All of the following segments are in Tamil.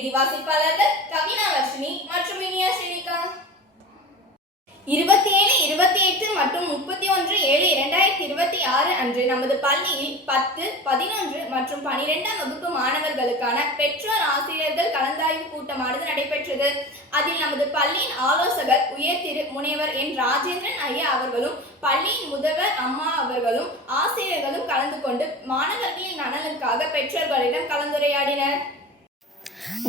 செய்தி வாசிப்பாளர்கள் கவினா வர்ஷினி மற்றும் இனியா ஸ்ரீனிகா. 27, 28 மற்றும் 31/7/2026 அன்று நமது பள்ளியில் 10, 11 மற்றும் 12ஆம் வகுப்பு மாணவர்களுக்கான பெற்றோர் ஆசிரியர்கள் கலந்தாய்வு கூட்டமானது நடைபெற்றது. அதில் நமது பள்ளியின் ஆலோசகர் உயர் திரு முனைவர் என் ராஜேந்திரன் ஐயா அவர்களும், பள்ளியின் முதல்வர் அம்மா அவர்களும், ஆசிரியர்களும் கலந்து கொண்டு மாணவர்களின் நலனுக்காக பெற்றோர்களிடம் கலந்துரையாடினர்.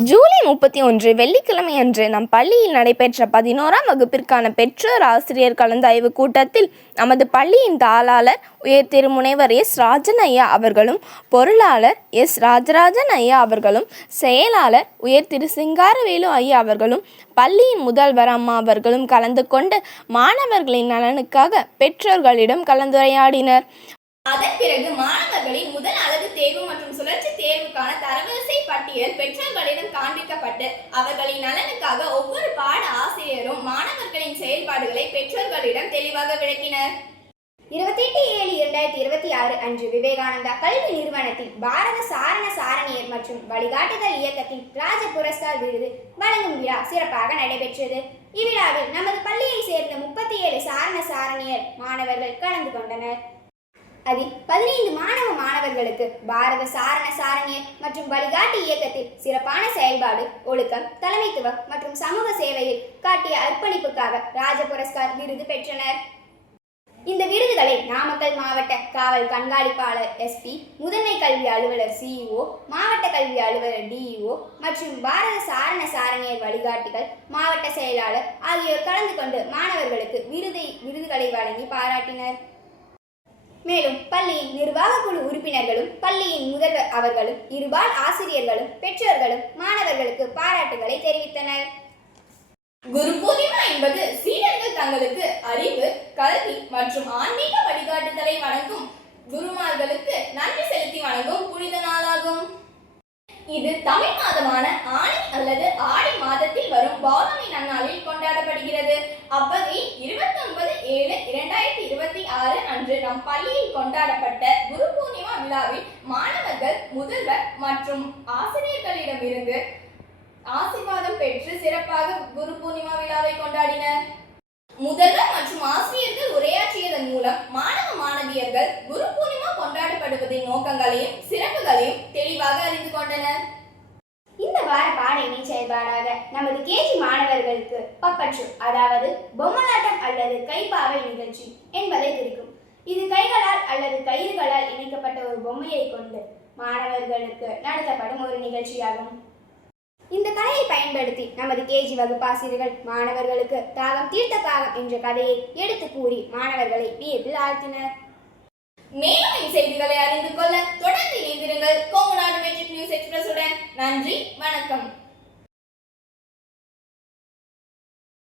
ஜூலை 31 வெள்ளிக்கிழமை அன்று நம் பள்ளியில் நடைபெற்ற 11ஆம் வகுப்பிற்கான பெற்றோர் ஆசிரியர் கலந்தாய்வு கூட்டத்தில் நமது பள்ளியின் தாளாளர் உயர் திரு முனைவர் எஸ் ராஜன் ஐயா அவர்களும், பொருளாளர் எஸ் ராஜராஜன் ஐயா அவர்களும், செயலாளர் உயர் திரு சிங்காரவேலு ஐயா அவர்களும், பள்ளியின் முதல்வர் அம்மா அவர்களும் கலந்து கொண்டு மாணவர்களின் நலனுக்காக பெற்றோர்களிடம் கலந்துரையாடினர். அதன் பிறகு மாணவர்களின் முதல் அலகு தேர்வு மற்றும் சுழற்சி தேர்வுக்கான தரவரிசை பட்டியல் பெற்றோர்களிடம் காண்பிக்கப்பட்டு அவர்களின் நலனுக்காக ஒவ்வொரு பாட ஆசிரியரும் மாணவர்களின் செயல்பாடுகளை பெற்றோர்களிடம் தெளிவாக விளக்கினர். 28/7/2026 அன்று விவேகானந்தா கல்வி நிறுவனத்தில் பாரத சாரண சாரணியர் மற்றும் வழிகாட்டுதல் இயக்கத்தின் ராஜ புரஸ்கார் விருது வழங்கும் விழா சிறப்பாக நடைபெற்றது. இவ்விழாவில் நமது பள்ளியை சேர்ந்த 37 சாரண சாரணியர் மாணவர்கள் கலந்து கொண்டனர். அதில் 15 மாணவர்களுக்கு பாரத சாரண சாரணியர் மற்றும் வழிகாட்டு இயக்கத்தில் சிறப்பான செயல்பாடு, ஒழுக்கம், தலைமைத்துவம் மற்றும் சமூக சேவையில் காட்டிய அர்ப்பணிப்புக்காக ராஜ புரஸ்கார் விருது பெற்றனர். இந்த விருதுகளை நாமக்கல் மாவட்ட காவல் கண்காணிப்பாளர் எஸ்பி, முதன்மை கல்வி அலுவலர் சிஇஓ, மாவட்ட கல்வி அலுவலர் டிஇஓ மற்றும் பாரத சாரண சாரணியர் வழிகாட்டிகள் மாவட்ட செயலாளர் ஆகியோர் கலந்து கொண்டு மாணவர்களுக்கு விருதுகளை வழங்கி பாராட்டினர். மேலும் பள்ளியின் நிர்வாக குழு உறுப்பினர்களும், பள்ளியின் முதல்வர் அவர்களும், இருபால் ஆசிரியர்களும், பெற்றோர்களும் மாணவர்களுக்கு பாராட்டுகளை தெரிவித்தனர். குரு பூர்ணிமா என்பது சீடர்கள் தங்களுக்கு அறிவு, கல்வி மற்றும் ஆன்மீக வழிகாட்டுதலை வழங்கும் குருமார்களுக்கு நன்றி செலுத்தி வணங்கும் புனித நாளாகும். இது தமிழ் மாதமான ஆனி அல்லது ஆடி மாதத்தில் வரும் பௌர்ணமி நன்னாளில் கொண்டாடப்படுகிறது. அவ்வகையில் 29/7/2026 அன்று நம் பள்ளியில் கொண்டாடப்பட்ட குரு பூர்ணிமா விழாவில் மாணவர்கள், முதல்வர் மற்றும் ஆசிரியர்களிடமிருந்து ஆசீர்வாதம் பெற்று சிறப்பாக குரு பூர்ணிமா விழாவை கொண்டாடினர். முதல்வர் மற்றும் ஆசிரியர்கள் உரையாற்றியதன் மூலம் மாணவ மாணவியர்கள் குரு பூர்ணிமா கொண்டாடப்படுவதின் நோக்கங்களையும் சிறப்புகளையும் தெளிவாக அறிந்து கொண்டனர். இந்த வார பாடநெறி செயல்பாடாக நமது கேஜி மாணவர்களுக்கு பப்பற்று, அதாவது பொம்மலாட்டம் அல்லது கைப்பாவை நிகழ்ச்சி என்பதை குறிக்கும். இது கைகளால் அல்லது கயிறுகளால் இணைக்கப்பட்ட ஒரு பொம்மையை கொண்டு மாணவர்களுக்கு நடத்தப்படும் ஒரு நிகழ்ச்சியாகும். இந்த கலையை பயன்படுத்தி நமது கேஜி வகுப்பாசிரியர்கள் மாணவர்களுக்கு தாகம் தீர்த்த காலம் என்ற கதையை எடுத்து கூறி மாணவர்களை வியப்பில் ஆழ்த்தினர். மேலும் செய்திகளை அறிந்து கொள்ள தொடர்ந்து இணைந்திருங்கள் கோங்குநாடு மெட்ரிக் நியூஸ் எக்ஸ்பிரஸ் உடன். நன்றி, வணக்கம்.